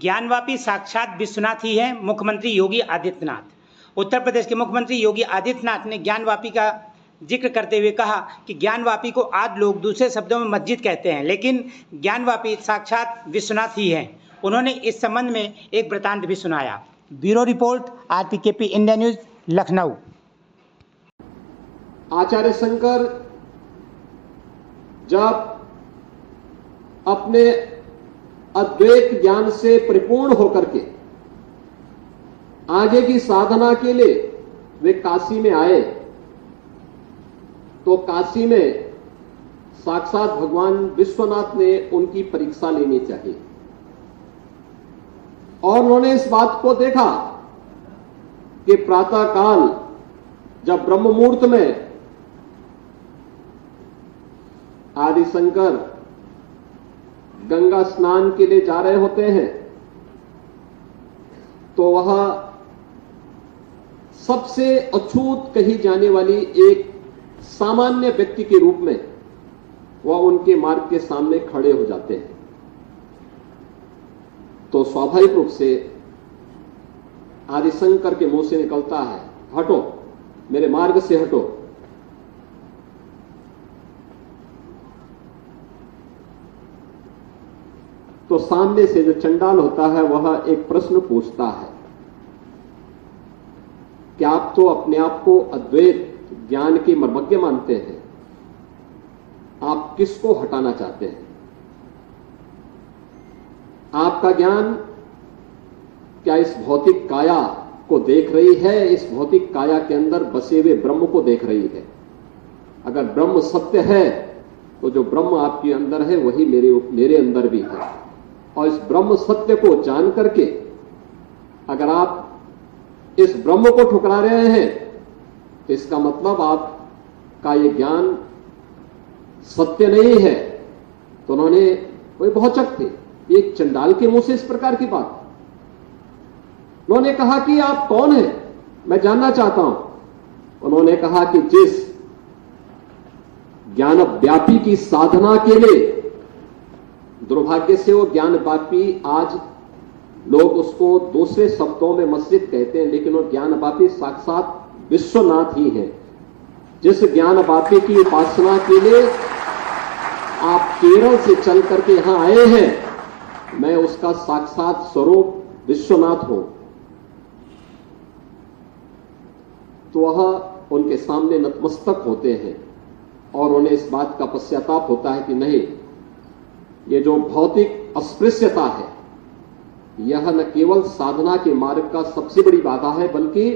ज्ञानवापी साक्षात विश्वनाथ ही हैं मुख्यमंत्री योगी आदित्यनाथ। उत्तर प्रदेश के मुख्यमंत्री योगी आदित्यनाथ ने ज्ञानवापी का जिक्र करते हुए कहा कि ज्ञानवापी को आज लोग दूसरे शब्दों में मस्जिद कहते हैं, लेकिन ज्ञानवापी साक्षात विश्वनाथ ही हैं। उन्होंने इस संबंध में एक वृतांत भी सुनाया। Bureau report, RPKP India news, Lucknow. Acharya Shankar जब अपने अद्वैत ज्ञान से परिपूर्ण होकर के आगे की साधना के लिए वे काशी में आए, तो काशी में साक्षात भगवान विश्वनाथ ने उनकी परीक्षा लेनी चाहिए। और उन्होंने इस बात को देखा कि प्रातः काल जब ब्रह्म मुहूर्त में आदि शंकर गंगा स्नान के लिए जा रहे होते हैं, तो वह सबसे अछूत कही जाने वाली एक सामान्य व्यक्ति के रूप में वह उनके मार्ग के सामने खड़े हो जाते हैं। तो स्वाभाविक रूप से आदि शंकर के मुंह से निकलता है, हटो, मेरे मार्ग से हटो। तो सामने से जो चंडाल होता है वह एक प्रश्न पूछता है कि आप तो अपने आप को अद्वैत ज्ञान के मर्मज्ञ मानते हैं, आप किसको हटाना चाहते हैं? आपका ज्ञान क्या इस भौतिक काया को देख रही है, इस भौतिक काया के अंदर बसे हुए ब्रह्म को देख रही है? अगर ब्रह्म सत्य है तो जो ब्रह्म आपके अंदर है वही मेरे अंदर भी है। और इस ब्रह्म सत्य को जान करके अगर आप इस ब्रह्म को ठुकरा रहे हैं तो इसका मतलब आपका ये ज्ञान सत्य नहीं है। तो उन्होंने, वे भौचक थे, एक चंडाल के मुंह से इस प्रकार की बात। उन्होंने कहा कि आप कौन हैं, मैं जानना चाहता हूं। उन्होंने कहा कि जिस ज्ञान व्यापी की साधना के लिए, दुर्भाग्य से वो ज्ञान व्यापी आज लोग उसको दूसरे शब्दों में मस्जिद कहते हैं, लेकिन वो ज्ञान व्यापी साक्षात विश्वनाथ ही है। जिस ज्ञान व्यापी की उपासना के लिए आप केरल से चल करके यहां आए हैं, मैं उसका साक्षात स्वरूप विश्वनाथ हूं। तो वह उनके सामने नतमस्तक होते हैं और उन्हें इस बात का पश्चाताप होता है कि नहीं, ये जो भौतिक अस्पृश्यता है यह न केवल साधना के मार्ग का सबसे बड़ी बाधा है, बल्कि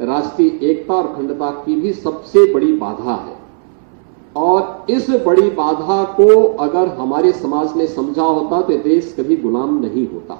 राष्ट्रीय एकता और अखंडता की भी सबसे बड़ी बाधा है। और इस बड़ी बाधा को अगर हमारे समाज ने समझा होता तो देश कभी गुलाम नहीं होता।